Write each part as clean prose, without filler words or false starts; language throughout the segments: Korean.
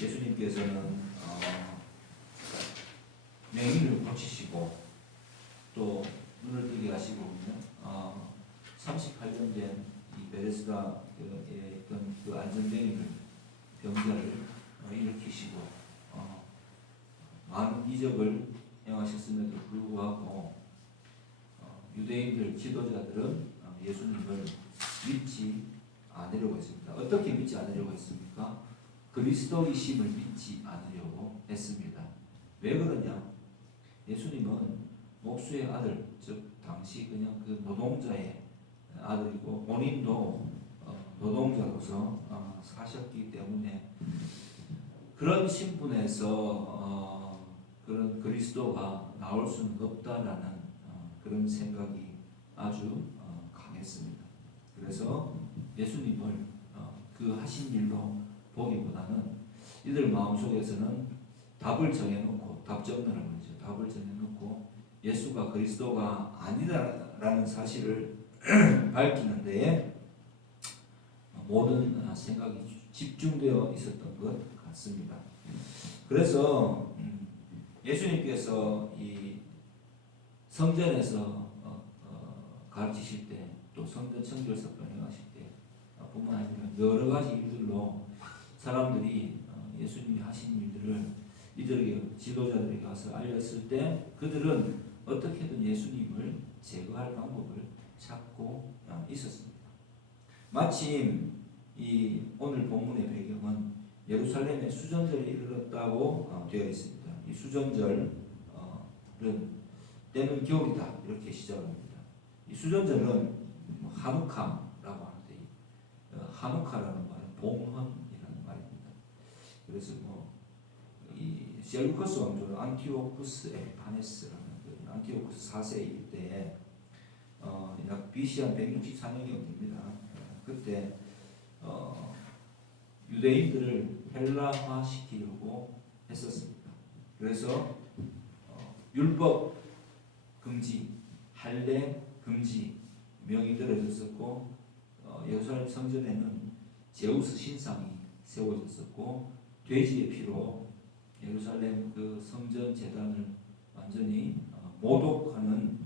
예수님께서는 맹인을 고치시고 또 눈을 뜨게 하시거든요. 38년 된 이 베데스다에 있던 그 안전뱅이를 병자를 일으키시고 많은 이적을 행하셨음에도 불구하고 유대인들 지도자들은 예수님을 믿지 않으려고 했습니다. 어떻게 믿지 않으려고 했습니까? 그리스도이심을 믿지 않으려고 했습니다. 왜 그러냐? 예수님은 목수의 아들, 즉 당시 그냥 그 노동자의 아들이고 본인도 노동자로서 사셨기 때문에 그런 신분에서 그런 그리스도가 나올 수는 없다라는 그런 생각이 아주 강했습니다. 그래서 예수님을 그 하신 일로 보기보다는 이들 마음속에서는 답을 정해놓고 답정너라고 그러죠. 답을 정해놓고 예수가 그리스도가 아니다라는 사실을 밝히는 데에 모든 생각이 집중되어 있었던 것 같습니다. 그래서 예수님께서 이 성전에서 가르치실 때, 또 성전 청결 사건 행하실 때 뿐만 아니라 여러 가지 일들로 사람들이 예수님이 하신 일들을 이들에게, 지도자들에게 가서 알렸을 때 그들은 어떻게든 예수님을 제거할 방법을 찾고 있었습니다. 마침 이 오늘 본문의 배경은 예루살렘의 수전절이 이르렀다고 되어 있습니다. 이 수전절은 때는 겨울이다 이렇게 시작합니다. 이 수전절은 하누카라고 하는데 하누카라는 말은 봉헌이라는 말입니다. 그래서 이 셀루커스 왕조 안티오쿠스 에피파네스라는 안티오쿠스 4세일 때에 약 BC 한 164년경입니다. 그때 유대인들을 헬라화 시키려고 했었습니다. 그래서 율법 금지, 할례 금지 명이 들어졌었고 예루살렘 성전에는 제우스 신상이 세워졌었고 돼지의 피로 예루살렘 그 성전 제단을 완전히 모독하는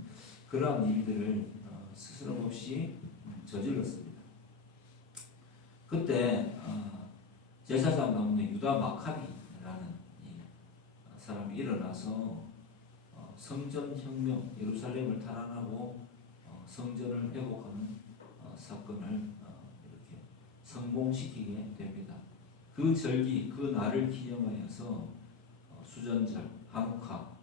그러한 일들을 스스럼없이 저질렀습니다. 그때 제사장 가문의 유다 마카비라는 사람이 일어나서 성전혁명, 예루살렘을 탈환하고 성전을 회복하는 사건을 이렇게 성공시키게 됩니다. 그 절기, 그 날을 기념하여서 수전절, 하누카라고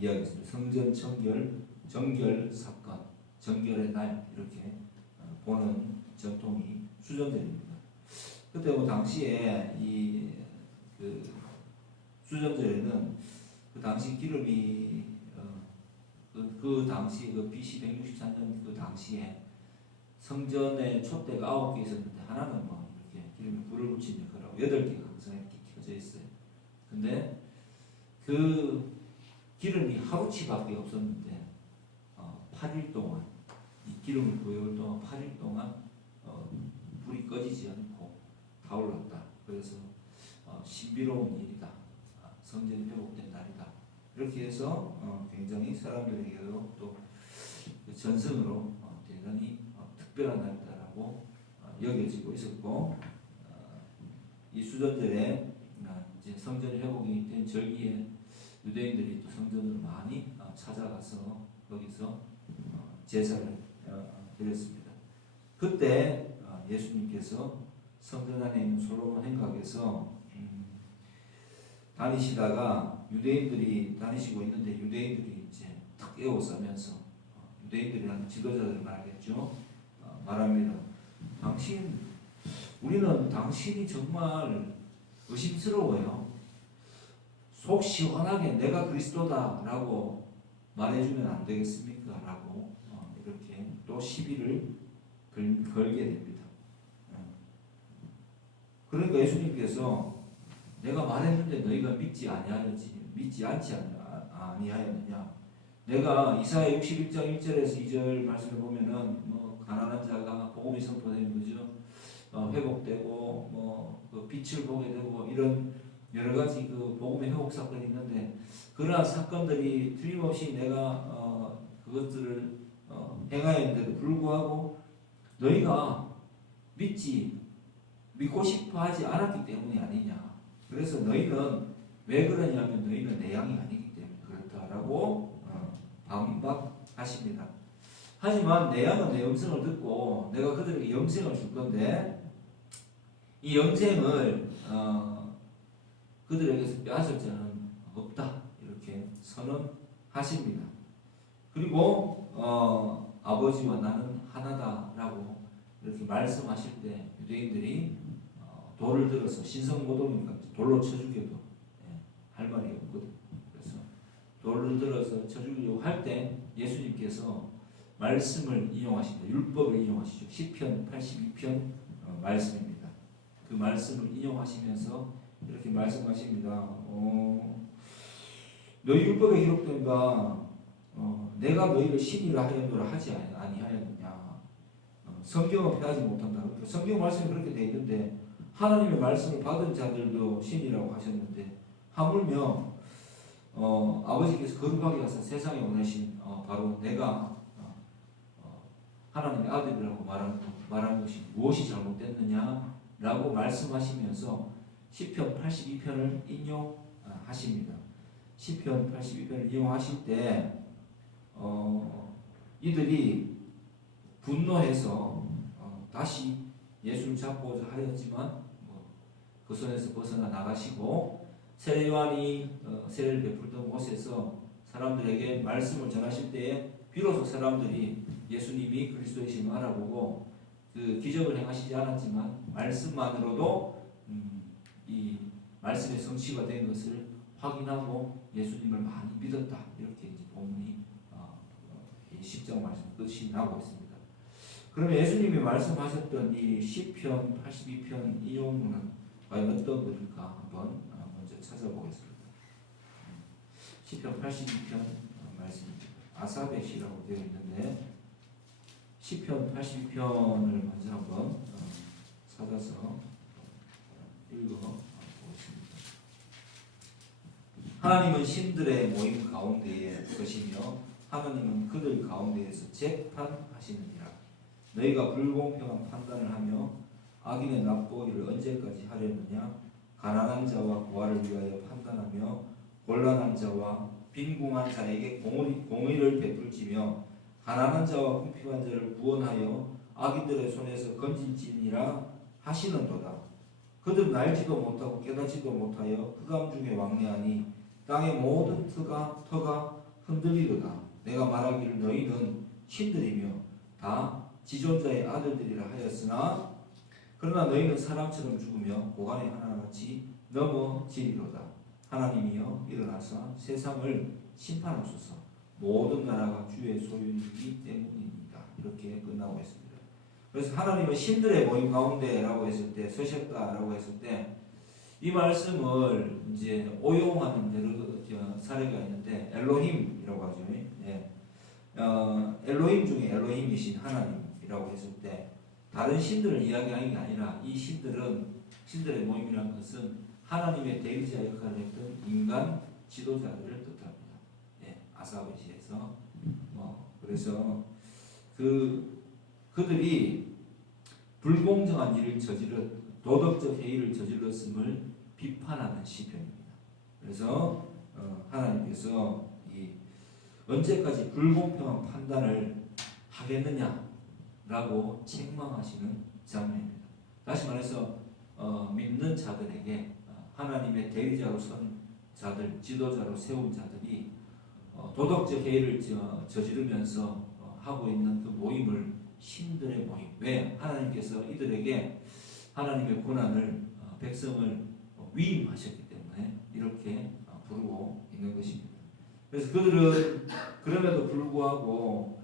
이야기했습니다. 성전 정결 사건, 정결의 날 이렇게 보는 전통이 수전절입니다. 그때 당시에 그 수전절에는 그 당시 기름이 그 당시 그 BC 164년 그 당시에 성전에 촛대가 9개 있었는데 하나는 이렇게 기름에 불을 붙이는 역할을 하고 8개가 항상 이렇게 켜져 있어요. 근데 그 기름이 하루치밖에 없었는데 8일 동안 이 기름을 구해올 동안 8일 동안 불이 꺼지지 않고 타올랐다. 그래서 신비로운 일이다. 성전이 회복된 날이다. 이렇게 해서 굉장히 사람들에게도 또 전승으로 대단히 특별한 날이다라고 여겨지고 있었고 이 수전절에 이제 성전 회복이 된 절기에 유대인들이 또 성전으로 많이 찾아가서 거기서 제사를 드렸습니다. 그때 예수님께서 성전 안에 있는 솔로몬 행각에서 다니시다가 유대인들이 다니시고 있는데 유대인들이 이제 탁 에워싸면서 유대인들이라는 지도자들 말하겠죠. 말합니다. 우리는 당신이 정말 의심스러워요. 속 시원하게 내가 그리스도다라고 말해주면 안 되겠습니까? 라고 이렇게 또 시비를 걸게 됩니다. 그러니까 예수님께서 내가 말했는데 너희가 믿지 아니하였느냐? 내가 이사야 61장 1절에서 2절 말씀을 보면은 가난한 자가 복음이 선포되는 거죠. 회복되고 그 그 빛을 보게 되고 이런 여러 가지 그 복음의 회복 사건이 있는데 그러한 사건들이 틀림없이 내가 그것들을 행하였는데도 불구하고 너희가 믿고 싶어 하지 않았기 때문이 아니냐. 그래서 너희는 왜 그러냐면 너희는 내 양이 아니기 때문에 그렇다라고 반박하십니다. 하지만 내 양은 내 음성을 듣고 내가 그들에게 영생을 줄 건데 이 영생을 그들에게서 빼앗을 자는 없다 이렇게 선언하십니다. 그리고 아버지와 나는 하나다라고 이렇게 말씀하실 때 유대인들이 돌을 들어서 신성모독이니까 돌로 쳐 죽여도 할 말이 없거든. 그래서 돌을 들어서 쳐 죽이려고 할 때 예수님께서 말씀을 이용하십니다. 율법을 이용하시죠. 시편 82편 말씀입니다. 그 말씀을 인용하시면서 이렇게 말씀하십니다. 너희 율법에 기록된 바 내가 너희를 신이라 하였노라 하지 아니하였느냐. 성경은 폐하지 못한다. 그러니까 성경 말씀이 그렇게 되어 있는데 하나님의 말씀을 받은 자들도 신이라고 하셨는데 하물며 아버지께서 거룩하게 하사 세상에 보내신 바로 내가 하나님의 아들이라고 말한 것이 무엇이 잘못됐느냐라고 말씀하시면서 시편 82편을 인용하십니다. 시편 82편을 이용하실 때 이들이 분노해서 다시 예수를 잡고자 하였지만 그 손에서 벗어나 나가시고 세례요한이 세례를 베풀던 곳에서 사람들에게 말씀을 전하실 때에 비로소 사람들이 예수님이 그리스도이심을 알아보고 그 기적을 행하시지 않았지만 말씀만으로도 이 말씀의 성취가 된 것을 확인하고 예수님을 많이 믿었다. 이렇게 이제 본문이 10장 말씀 끝이 나고 있습니다. 그러면 예수님이 말씀하셨던 이 시편 82편 인용문은 과연 어떤 것일까 한번 먼저 찾아보겠습니다. 시편 82편 말씀입니다. 아삽의 시라고 되어 있는데 시편 82편을 먼저 한번 찾아서 읽어보겠습니다. 하나님은 신들의 모임 가운데에 계시며 하나님은 그들 가운데에서 재판하시느니라. 너희가 불공평한 판단을 하며 악인의 납보기를 언제까지 하려느냐. 가난한 자와 고아를 위하여 판단하며 곤란한 자와 빈궁한 자에게 공의를 베풀지며 가난한 자와 궁핍한 자를 구원하여 악인들의 손에서 건질지니라 하시는도다. 그들은 알지도 못하고 깨닫지도 못하여 흑암 중에 왕래하니 땅의 모든 터가 흔들리도다. 내가 말하기를 너희는 신들이며 다 지존자의 아들들이라 하였으나 그러나 너희는 사람처럼 죽으며 고관에 하나같이 넘어지리로다. 하나님이여 일어나사 세상을 심판하소서. 모든 나라가 주의 소유이기 때문입니다. 이렇게 끝나고 있습니다. 그래서 하나님은 신들의 모임 가운데라고 했을 때 서셨다라고 했을 때 이 말씀을 이제 오용하는 사례가 있는데 엘로힘이라고 하죠. 예. 엘로힘 중에 엘로힘이신 하나님이라고 했을 때 다른 신들을 이야기하는 게 아니라 이 신들의 모임이라는 것은 하나님의 대리자 역할을 했던 인간 지도자들을 뜻합니다. 예, 아사베 시에서 그래서 그들이 불공정한 일을 도덕적 해이를 저질렀음을 비판하는 시편입니다. 그래서 하나님께서 언제까지 불공평한 판단을 하겠느냐라고 책망하시는 장면입니다. 다시 말해서 믿는 자들에게 하나님의 대리자로 선 자들, 지도자로 세운 자들이 도덕적 해이를 저지르면서 하고 있는 그 모임을 신들의 모임. 왜? 하나님께서 이들에게 하나님의 고난을 백성을 위임하셨기 때문에 이렇게 부르고 있는 것입니다. 그래서 그들은 그럼에도 불구하고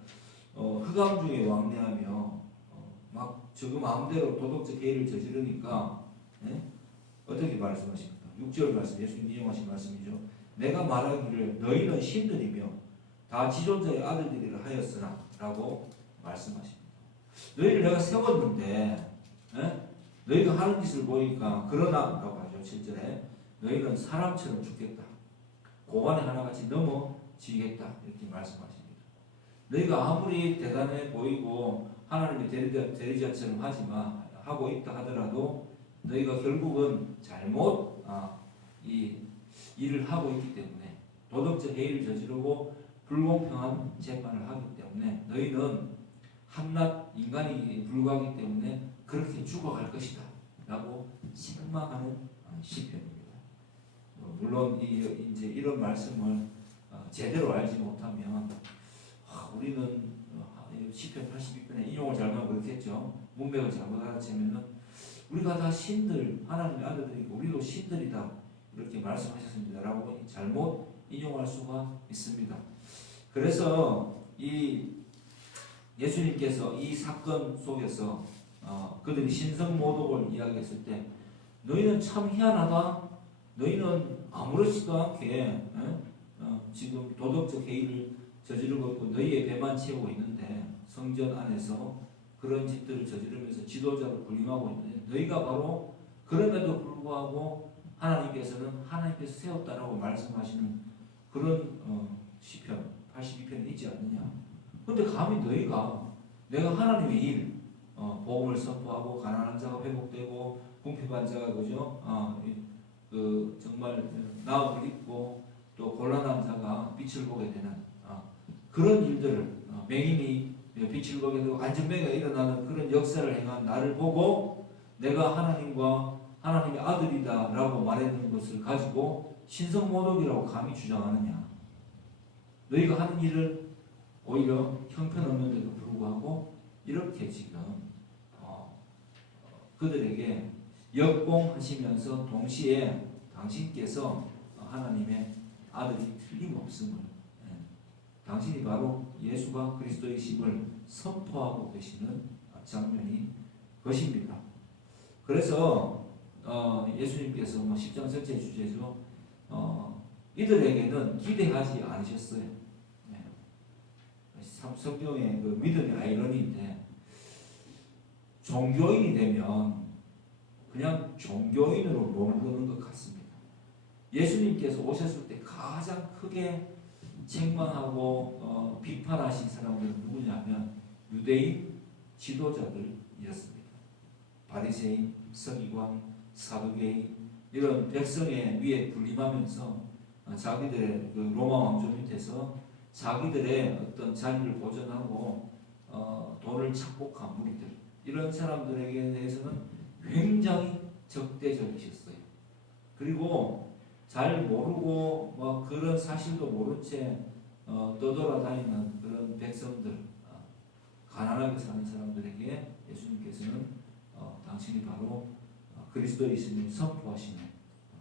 흑암 중에 왕래하며 막 저그 마음대로 도덕적 해이를 저지르니까 어떻게 말씀하십니까? 6절 말씀, 예수님 인용하신 말씀이죠. 내가 말하기를 너희는 신들이며 다 지존자의 아들들이라 하였으나 라고 말씀하십니다. 너희를 내가 세웠는데 너희가 하는 짓을 보니까 그러나라고 하죠. 7절에 너희는 사람처럼 죽겠다. 고관에 하나같이 넘어지겠다. 이렇게 말씀하십니다. 너희가 아무리 대단해 보이고 하나님의 대리자처럼 하고 있다 하더라도 너희가 결국은 잘못 이 일을 하고 있기 때문에 도덕적 해이를 저지르고 불공평한 재판을 하기 때문에 너희는 한낱 인간이 불과하기 때문에 그렇게 죽어갈 것이다 라고 책망하는 시편입니다. 물론 이제 이런 말씀을 제대로 알지 못하면 우리는 시편 82편에 인용을 잘못 그렇겠죠. 문맥을 잘못 알아채면은 우리가 다 신들, 하나님의 아들들이고 우리도 신들이다 이렇게 말씀하셨습니다 라고 잘못 인용할 수가 있습니다. 그래서 이 예수님께서 이 사건 속에서 그들이 신성모독을 이야기했을 때 너희는 참 희한하다. 너희는 아무렇지도 않게 지금 도덕적 해이를 저지르고 있고 너희의 배만 채우고 있는데 성전 안에서 그런 짓들을 저지르면서 지도자로 군림하고 있는데 너희가 바로 그럼에도 불구하고 하나님께서 세웠다라고 말씀하시는 그런 시편 82편에 있지 않느냐. 근데 감히 너희가 내가 하나님의 일 복음을 선포하고 가난한 자가 회복되고 궁핍한 자가 그죠? 정말 나음을 입고 또 곤란한 자가 빛을 보게 되는 그런 일들을 맹인이 빛을 보게 되고 안전뱅이가 일어나는 그런 역사를 행한 나를 보고 내가 하나님의 아들이다 라고 말했는 것을 가지고 신성모독이라고 감히 주장하느냐. 너희가 하는 일을 오히려 형편없는데도 불구하고 이렇게 지금 그들에게 역공하시면서 동시에 당신께서 하나님의 아들이 틀림없음을 당신이 바로 예수가 그리스도이심을 선포하고 계시는 장면이 것입니다. 그래서 예수님께서 10장 전체 주제죠. 이들에게는 기대하지 않으셨어요. 성경의 그 믿음의 아이러니인데 종교인이 되면 그냥 종교인으로 머무르는 것 같습니다. 예수님께서 오셨을 때 가장 크게 책망하고 비판하신 사람들은 누구냐면 유대인 지도자들이었습니다. 바리새인, 서기관, 사두개인 이런 백성의 위에 군림하면서 자기들의 그 로마 왕조 밑에서 자기들의 어떤 자리를 보존하고 돈을 착복한 무리들 이런 사람들에게 대해서는 굉장히 적대적이셨어요. 그리고 잘 모르고 그런 사실도 모른 채 떠돌아다니는 그런 백성들, 가난하게 사는 사람들에게 예수님께서는 당신이 바로 그리스도이심을 선포하시는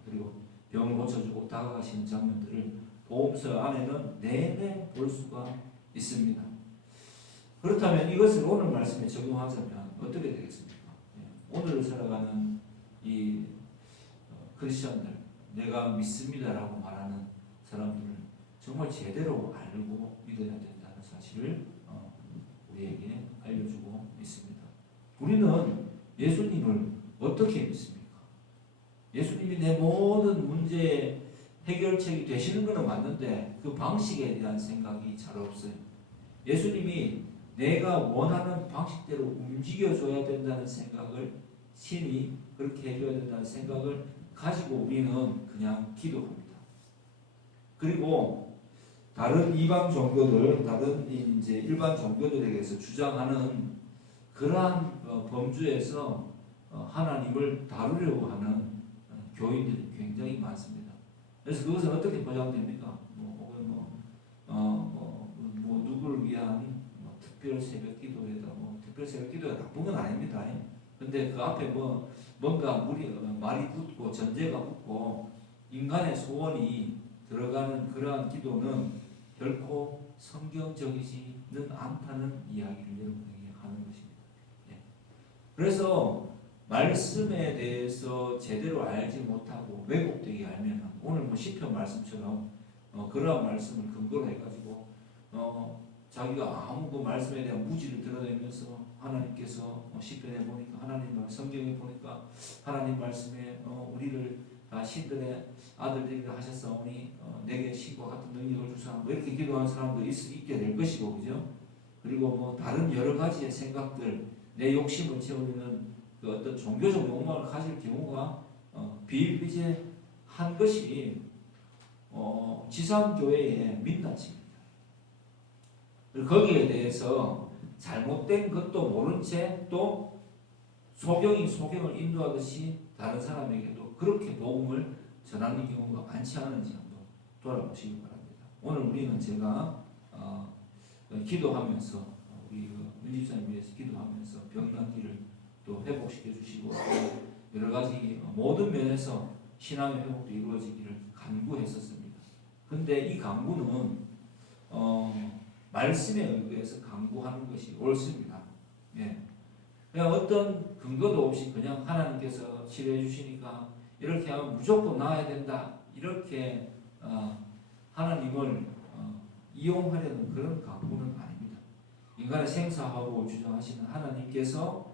그리고 병을 고쳐주고 다가가시는 장면들을 복음서 안에는 내내 볼 수가 있습니다. 그렇다면 이것을 오늘 말씀에 적용하자면 어떻게 되겠습니까? 오늘을 살아가는 이 크리스천들, 내가 믿습니다라고 말하는 사람들은 정말 제대로 알고 믿어야 된다는 사실을 우리에게 알려주고 있습니다. 우리는 예수님을 어떻게 믿습니까? 예수님이 내 모든 문제의 해결책이 되시는 것은 맞는데 그 방식에 대한 생각이 잘 없어요. 예수님이 내가 원하는 방식대로 움직여줘야 된다는 생각을 신이 그렇게 해줘야 된다는 생각을 가지고 우리는 그냥 기도합니다. 그리고 다른 이방 종교들, 다른 이제 일반 종교들에게서 주장하는 그러한 범주에서 하나님을 다루려고 하는 교인들이 굉장히 많습니다. 그래서 그것은 어떻게 보장됩니까? 누구를 위한 특별 새벽 기도회다. 특별 새벽 기도가 나쁜 건 아닙니다. 근데 그 앞에 뭔가 말이 붙고 전제가 붙고 인간의 소원이 들어가는 그러한 기도는 결코 성경적이지는 않다는 이야기를 여러분에게 하는 것입니다. 그래서 말씀에 대해서 제대로 알지 못하고 왜곡되게 알면 오늘 시편 말씀처럼 그러한 말씀을 근거로 해가지고 자기가 아무 그 말씀에 대한 무지를 드러내면서 하나님께서 시편에 보니까 하나님 성경에 보니까 하나님 말씀에 우리를 다 신들의 아들들이라 하셨사오니 내게 신과 같은 능력을 주사 뭐 이렇게 기도하는 사람도 있게 될 것이고 그죠? 그리고 뭐 다른 여러 가지의 생각들 내 욕심을 채우는 그 어떤 종교적 욕망을 가질 경우가 비일비재한 것이 지상교회의 민낯입니다. 거기에 대해서 잘못된 것도 모른 채 또 소경이 소경을 인도하듯이 다른 사람에게도 그렇게 복음을 전하는 경우가 많지 않은지 한번 돌아보시기 바랍니다. 오늘 우리는 제가 기도하면서 우리 윤집사님 위해서 기도하면서 병난기를 또 회복시켜 주시고 여러 가지 모든 면에서 신앙의 회복도 이루어지기를 간구했었습니다. 근데 이 간구는 말씀에 의해서 강구하는 것이 옳습니다. 예. 그냥 어떤 근거도 없이 그냥 하나님께서 치료해 주시니까 이렇게 하면 무조건 나아야 된다. 이렇게 하나님을 이용하려는 그런 강구는 아닙니다. 인간의 생사하고 주장하시는 하나님께서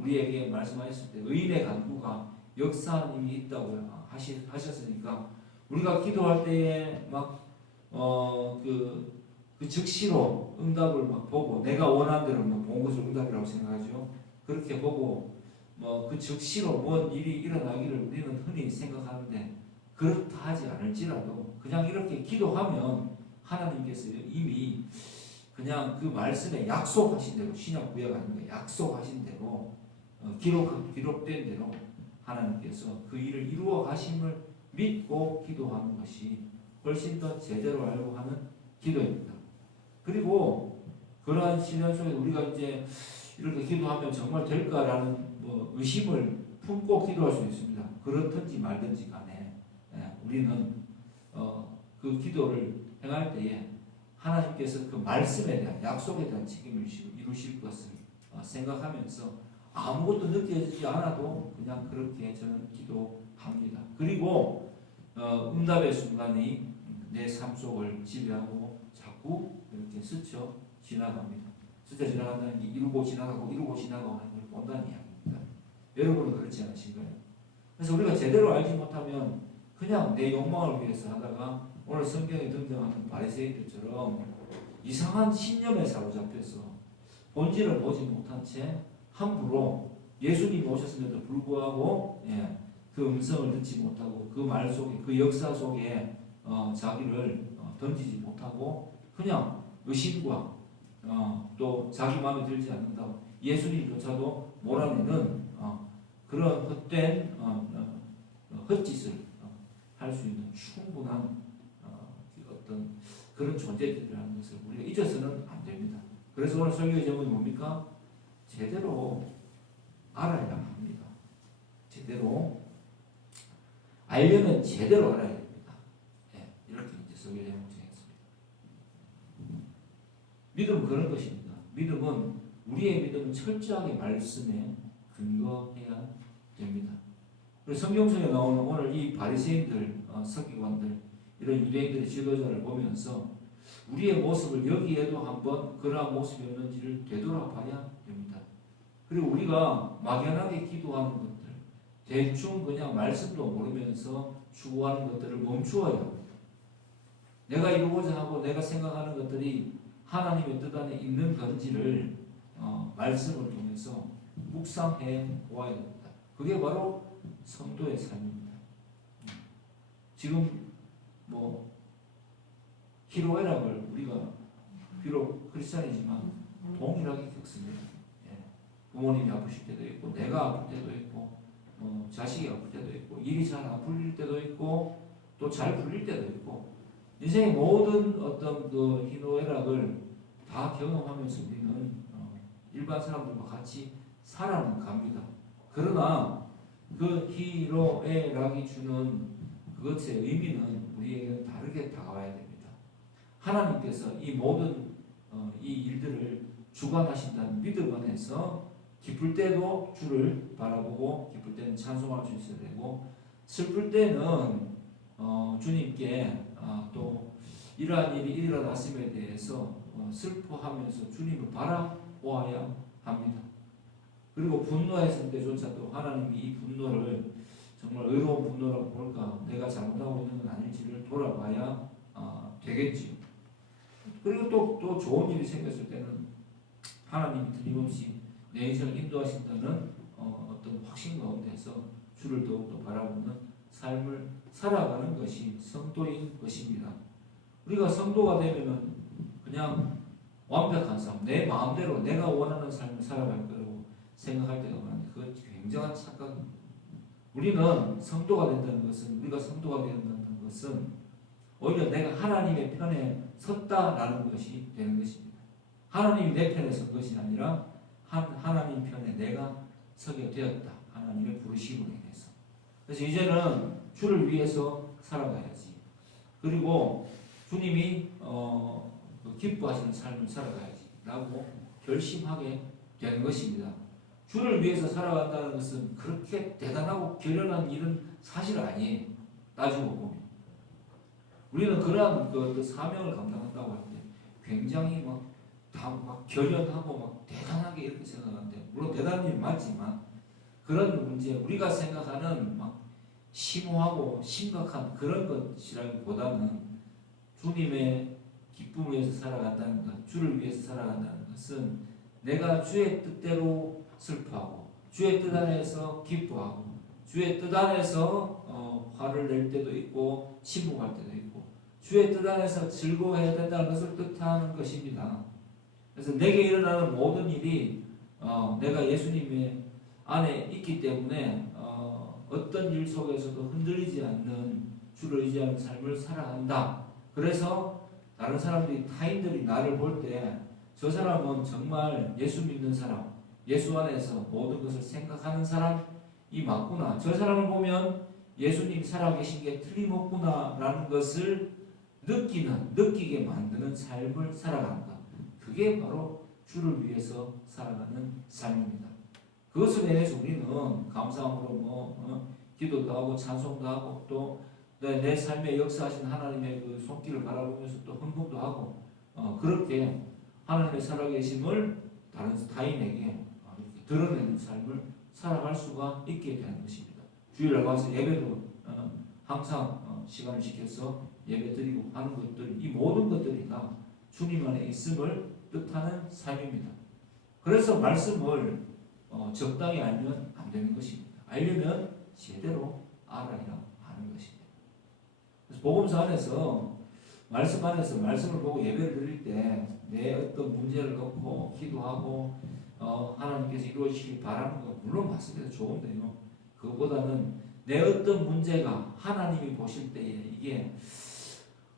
우리에게 말씀하셨을 때 의인의 간구가 역사하는 힘이 있다고 하셨으니까 우리가 기도할 때에 그 즉시로 응답을 막 보고 내가 원하는 대로 본 것을 응답이라고 생각하죠. 그렇게 보고 그 즉시로 뭔 일이 일어나기를 우리는 흔히 생각하는데 그렇다 하지 않을지라도 그냥 이렇게 기도하면 하나님께서 이미 그냥 그 말씀에 약속하신 대로 신약 구약 아닙니까? 약속하신 대로 기록된 대로 하나님께서 그 일을 이루어 가심을 믿고 기도하는 것이 훨씬 더 제대로 알고 하는 기도입니다. 그리고 그러한 시련 속에 우리가 이제 이렇게 기도하면 정말 될까라는 의심을 품고 기도할 수 있습니다. 그렇든지 말든지 간에 우리는 그 기도를 행할 때에 하나님께서 그 말씀에 대한 약속에 대한 책임을 이루실 것을 생각하면서 아무것도 느껴지지 않아도 그냥 그렇게 저는 기도합니다. 그리고 응답의 순간이 내 삶 속을 지배하고 자꾸 이렇게 스쳐 지나갑니다. 스쳐 지나간다는 게 이루고 지나가고 이루고 지나가고 하는 걸 본다는 이야기입니다. 여러분은 그렇지 않으신가요? 그래서 우리가 제대로 알지 못하면 그냥 내 욕망을 위해서 하다가 오늘 성경에 등장하는 바리새인들처럼 이상한 신념에 사로잡혀서 본질을 보지 못한 채 함부로 예수님이 오셨음에도 불구하고 그 음성을 듣지 못하고 그 말 속에 그 역사 속에 자기를 던지지 못하고 그냥 의심과 또 자기 마음에 들지 않는다고 예수님조차도 몰아내는 그런 헛된 헛짓을 할 수 있는 충분한 어떤 그런 존재들이라는 것을 우리가 잊어서는 안 됩니다. 그래서 오늘 설교의 제목이 뭡니까? 제대로 알아야 합니다. 제대로 알려면 제대로 알아야 됩니다. 이렇게 이제 설교 제목 정했습니다. 믿음은 그런 것입니다. 믿음은 우리의 믿음은 철저하게 말씀에 근거해야 됩니다. 그리고 성경 속에 나오는 오늘 이 바리새인들, 서기관들, 이런 유대인들의 지도자를 보면서 우리의 모습을 여기에도 한번 그러한 모습이었는지를 되돌아봐야 됩니다. 그리고 우리가 막연하게 기도하는 것들, 대충 그냥 말씀도 모르면서 추구하는 것들을 멈추어야 합니다. 내가 이루고자 하고 내가 생각하는 것들이 하나님의 뜻 안에 있는 건지를 말씀을 통해서 묵상해 보아야 됩니다. 그게 바로 성도의 삶입니다. 지금 희로애락을 우리가 비록 크리스찬이지만 동일하게 겪습니다. 부모님이 아프실 때도 있고 내가 아플 때도 있고 자식이 아플 때도 있고 일이 잘 안 풀릴 때도 있고 또 잘 풀릴 때도 있고 인생의 모든 어떤 그 희노애락을 다 경험하면서 우리는 일반 사람들과 같이 살아갑니다. 그러나 그 희노애락이 주는 그것의 의미는 우리에게는 다르게 다가와야 됩니다. 하나님께서 이 모든 이 일들을 주관하신다는 믿음 안에서 기쁠 때도 주를 바라보고 기쁠 때는 찬송할 수 있어야 되고 슬플 때는 주님께 또 이러한 일이 일어났음에 대해서 슬퍼하면서 주님을 바라보아야 합니다. 그리고 분노했을 때조차도 하나님이 이 분노를 정말 의로운 분노라고 볼까, 내가 잘못하고 있는 건 아닐지를 돌아봐야 되겠지요. 그리고 또 좋은 일이 생겼을 때는 하나님이 틀림없이 내 인생을 인도하신다는 어떤 확신 가운데서 주를 더욱더 바라보는 삶을 살아가는 것이 성도인 것입니다. 우리가 성도가 되면은 그냥 완벽한 삶, 내 마음대로 내가 원하는 삶을 살아갈 거라고 생각할 때가 많은데 그건 굉장한 착각입니다. 우리는 성도가 된다는 것은, 우리가 성도가 된다는 것은 오히려 내가 하나님의 편에 섰다라는 것이 되는 것입니다. 하나님이 내 편에 선 것이 아니라 하나님 편에 내가 서게 되었다. 하나님의 부르심으로 인해서. 그래서 이제는 주를 위해서 살아가야지. 그리고 주님이 기뻐하시는 삶을 살아가야지 라고 결심하게 되는 것입니다. 주를 위해서 살아간다는 것은 그렇게 대단하고 결연한 일은 사실 아니에요. 따지고 보면. 우리는 그러한 그 사명을 감당한다고 할 때 굉장히 막 결연하고 막 대단하게 이렇게 생각하는데, 물론 대단한 일이 맞지만 그런 문제, 우리가 생각하는 막 심오하고 심각한 그런 것이라기보다는 주님의 기쁨을 위해서 살아간다는 것, 주를 위해서 살아간다는 것은 내가 주의 뜻대로 슬퍼하고 주의 뜻 안에서 기뻐하고 주의 뜻 안에서 화를 낼 때도 있고 침묵할 때도 있고 주의 뜻 안에서 즐거워해야 된다는 것을 뜻하는 것입니다. 그래서 내게 일어나는 모든 일이 내가 예수님의 안에 있기 때문에 어떤 일 속에서도 흔들리지 않는 주를 의지하는 삶을 살아간다. 그래서 다른 사람들이, 타인들이 나를 볼 때 저 사람은 정말 예수 믿는 사람, 예수 안에서 모든 것을 생각하는 사람이 맞구나, 저 사람을 보면 예수님이 살아계신 게 틀림없구나 라는 것을 느끼게 만드는 삶을 살아가는 것, 그게 바로 주를 위해서 살아가는 삶입니다. 그것을 인해서 우리는 감사함으로 기도도 하고 찬송도 하고 또 내 삶에 역사하신 하나님의 그 손길을 바라보면서 또 헌금도 하고 그렇게 하나님의 살아계심을 다른 타인에게 이렇게 드러내는 삶을 살아갈 수가 있게 되는 것입니다. 주일날 와서 예배도 항상 시간을 지켜서 예배드리고 하는 것들, 이 모든 것들이 다 주님 안에 있음을 뜻하는 삶입니다. 그래서 말씀을 적당히 알면 안 되는 것입니다. 알려면 제대로 알아야 하는 것입니다. 그래서 복음서 안에서, 말씀 안에서 말씀을 보고 예배를 드릴 때 내 어떤 문제를 놓고 기도하고 하나님께서 이루어지길 바라는 것 물론 맞습니다. 좋은데요. 그것보다는 내 어떤 문제가 하나님이 보실 때에 이게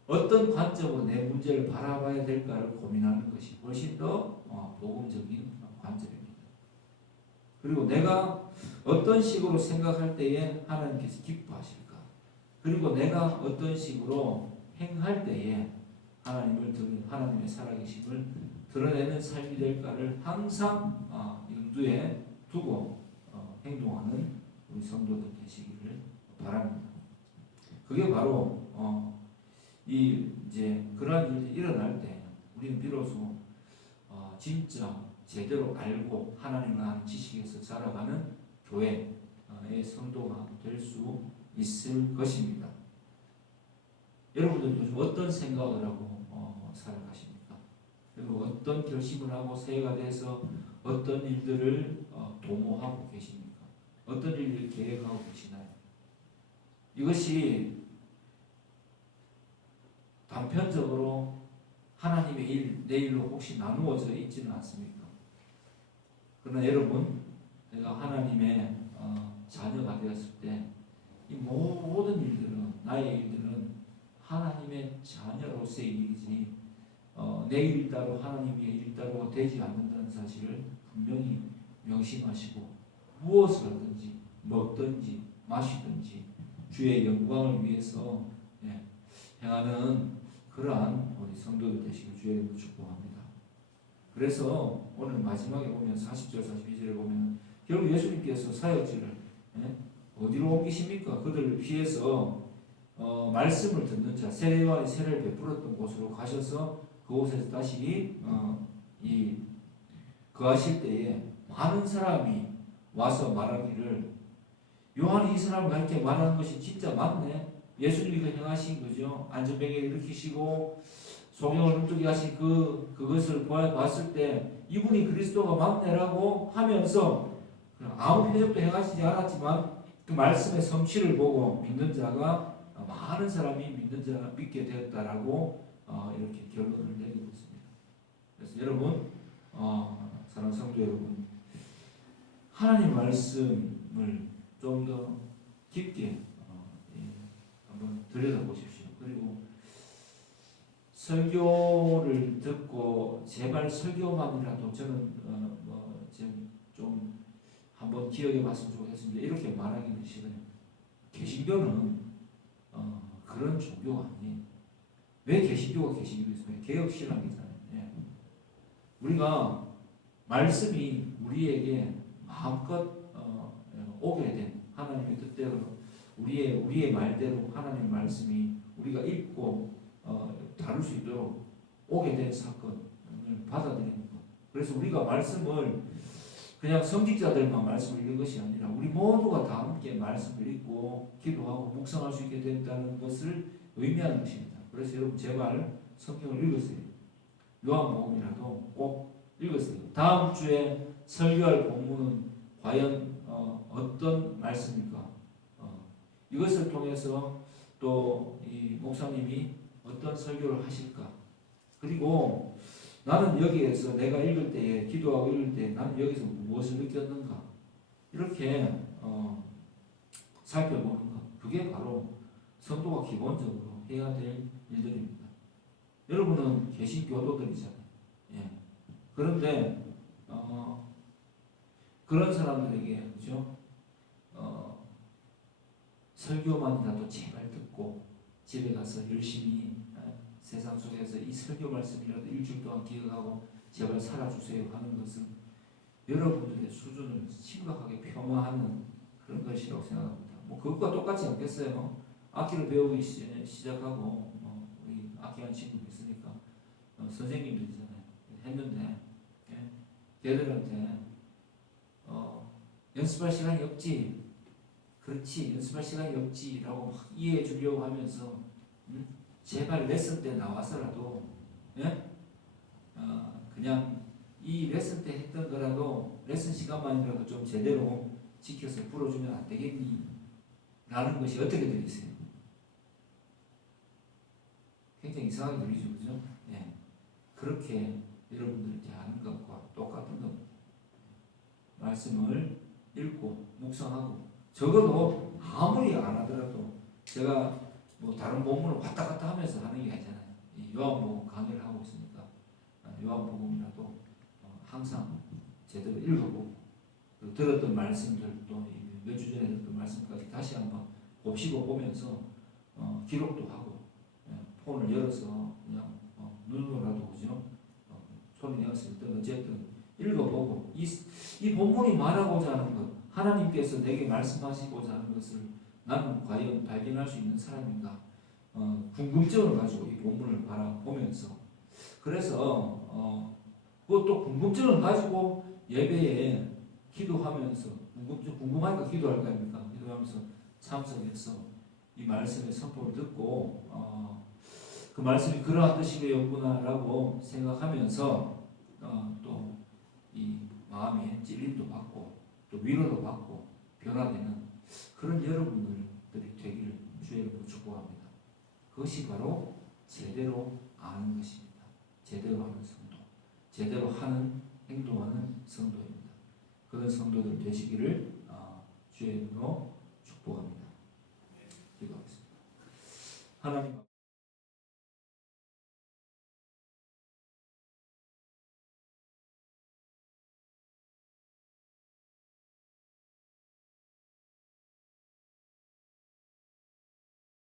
어떤 관점으로 내 문제를 바라봐야 될까를 고민하는 것이 훨씬 더 복음적인 관점입니다. 그리고 내가 어떤 식으로 생각할 때에 하나님께서 기뻐하실까, 그리고 내가 어떤 식으로 행할 때에 하나님의 살아계심을 드러내는 삶이 될까를 항상 염두에 두고 행동하는 우리 성도들 되시기를 바랍니다. 그게 바로 이제 그러한 일이 일어날 때 우리는 비로소 진짜 제대로 알고 하나님을 아는 지식에서 자라가는 교회의 성도가 될 수 있을 것입니다. 여러분들 요즘 어떤 생각을 하고 살아가십니까? 그리고 어떤 결심을 하고 새해가 돼서 어떤 일들을 도모하고 계십니까? 어떤 일을 계획하고 계시나요? 이것이 단편적으로 하나님의 일, 내 일로 혹시 나누어져 있지는 않습니까? 그러나 여러분, 내가 하나님의 자녀가 되었을 때 이 모든 일들은, 나의 일들은 하나님의 자녀로서의 일이지 내 일 따로 하나님의 일 따로 되지 않는다는 사실을 분명히 명심하시고 무엇을 하든지 먹든지 마시든지 주의 영광을 위해서 행하는 그러한 우리 성도들 되시길 주의 이름으로 축복합니다. 그래서 오늘 마지막에 보면 40절 42절에 보면 결국 예수님께서 사역지를 어디로 옮기십니까? 그들을 피해서 말씀을 듣는 자, 세례요한이 세례를 베풀었던 곳으로 가셔서 그곳에서 다시 거하실 때에 많은 사람이 와서 말하기를 요한이 이 사람을 가르쳐 말하는 것이 진짜 맞네. 예수님이 그 행하신 거죠. 안전병에 일으키시고 소경을 눈뜨게 하신 그것을 봤을 때 이분이 그리스도가 맞네라고 하면서 아무 표적도 행하시지 않았지만 그 말씀의 성취를 보고 믿는 자가 많은 사람이 믿게 되었다라고 이렇게 결론을 내리고 있습니다. 그래서 여러분, 사랑하는 성도 여러분, 하나님 말씀을 좀 더 깊게 한번 들여다보십시오. 그리고 설교를 듣고 제발 설교만이라도 저는 좀 한번 기억해 봤으면 좋겠습니다. 이렇게 말하기는 싫어요. 개신교는 그런 종교가 아니에요. 왜 개신교가 개신교겠어요? 개혁신앙이잖아요. 예. 우리가 말씀이 우리에게 마음껏 오게 된 하나님의 뜻대로 우리의 말대로 하나님의 말씀이 우리가 읽고 다룰 수 있도록 오게 된 사건을 받아들이는 것. 그래서 우리가 말씀을 그냥 성직자들만 말씀을 읽는 것이 아니라 우리 모두가 다 함께 말씀을 읽고 기도하고 묵상할 수 있게 된다는 것을 의미하는 것입니다. 그래서 여러분 제발 성경을 읽으세요. 요한복음이라도 꼭 읽으세요. 다음 주에 설교할 본문은 과연 어떤 말씀입니까? 이것을 통해서 또 이 목사님이 어떤 설교를 하실까? 그리고 나는 여기에서 내가 읽을 때에 기도하고 읽을 때 나는 여기서 무엇을 느꼈는가? 이렇게 살펴보는 것. 그게 바로 성도가 기본적으로 해야 될 일들입니다. 여러분은 개신교도들이잖아요. 예. 그런데 그런 사람들에게 그죠? 설교만이라도 제발 듣고 집에 가서 열심히 세상 속에서 이 설교 말씀이라도 일주일 동안 기억하고 제발 살아주세요 하는 것은 여러분들의 수준을 심각하게 폄하하는 그런 것이라고 생각합니다. 뭐 그것과 똑같지 않겠어요? 악기를 배우기 시작하고 우리 악기하는 친구도 있으니까 선생님들이잖아요. 했는데 걔들한테 연습할 시간이 없지. 그렇지, 연습할 시간이 없지 라고 막 이해해 주려고 하면서 제발 레슨 때 나와서라도 그냥 이 레슨 때 했던 거라도 레슨 시간만이라도 좀 제대로 지켜서 풀어주면 안 되겠니? 라는 것이 어떻게 들리세요? 굉장히 이상하게 들리죠, 그죠? 예. 그렇게 여러분들이 대하는 것과 똑같은 겁니다. 말씀을 읽고 묵상하고 적어도 아무리 안 하더라도 제가 뭐 다른 본문을 왔다 갔다 하면서 하는 게 아니잖아요. 요한복음 강의를 하고 있으니까 요한복음이라도 항상 제대로 읽어보고 들었던 말씀들 또 몇 주 전에 들었던 말씀까지 다시 한번 곱씹어 보면서 기록도 하고 폰을 열어서 그냥 눈으로라도 그죠? 손이 되었을 때 어쨌든 읽어보고 이 본문이 말하고자 하는 것 하나님께서 내게 말씀하시고자 하는 것을 나는 과연 발견할 수 있는 사람인가? 궁금증을 가지고 이 본문을 바라보면서 그래서 그것도 궁금증을 가지고 예배에 기도하면서 궁금하니까 기도할 거 아닙니까? 기도하면서 참석해서 이 말씀의 선포를 듣고 그 말씀이 그러한 뜻이겠구나라고 생각하면서 또 이 마음에 찔림도 받고 또 위로도 받고 변화되는 그런 여러분들이 되기를 주의 이름으로 축복합니다. 그것이 바로 제대로 아는 것입니다. 제대로 하는 성도, 제대로 하는 행동하는 성도입니다. 그런 성도들 되시기를 주의 이름으로 축복합니다. 기도하겠습니다. 하나님